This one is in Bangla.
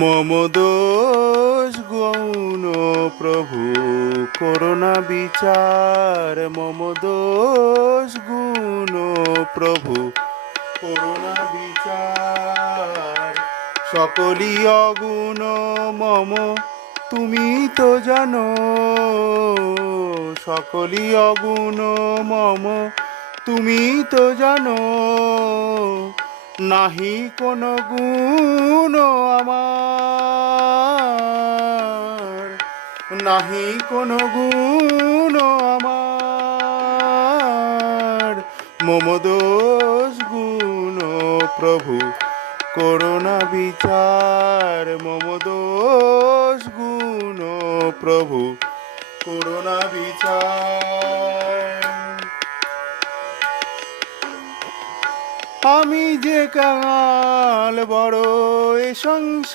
মম দোষ গৌণ প্রভু করুণা বিচার, মম দোষ গুণ প্রভু করুণা বিচার। সকলি অগুণ মম তুমি তো জানো, সকলি অগুণ মম তুমি তো জানো। নাহি কোনো গুণ আমার, নাহি কোনো গুণ আমার। মম দোষ গুণ প্রভু করুণা বিচার, মম দোষ গুণ প্রভু করুণা বিচার। আমি যে কাঙাল বড় এ সংসার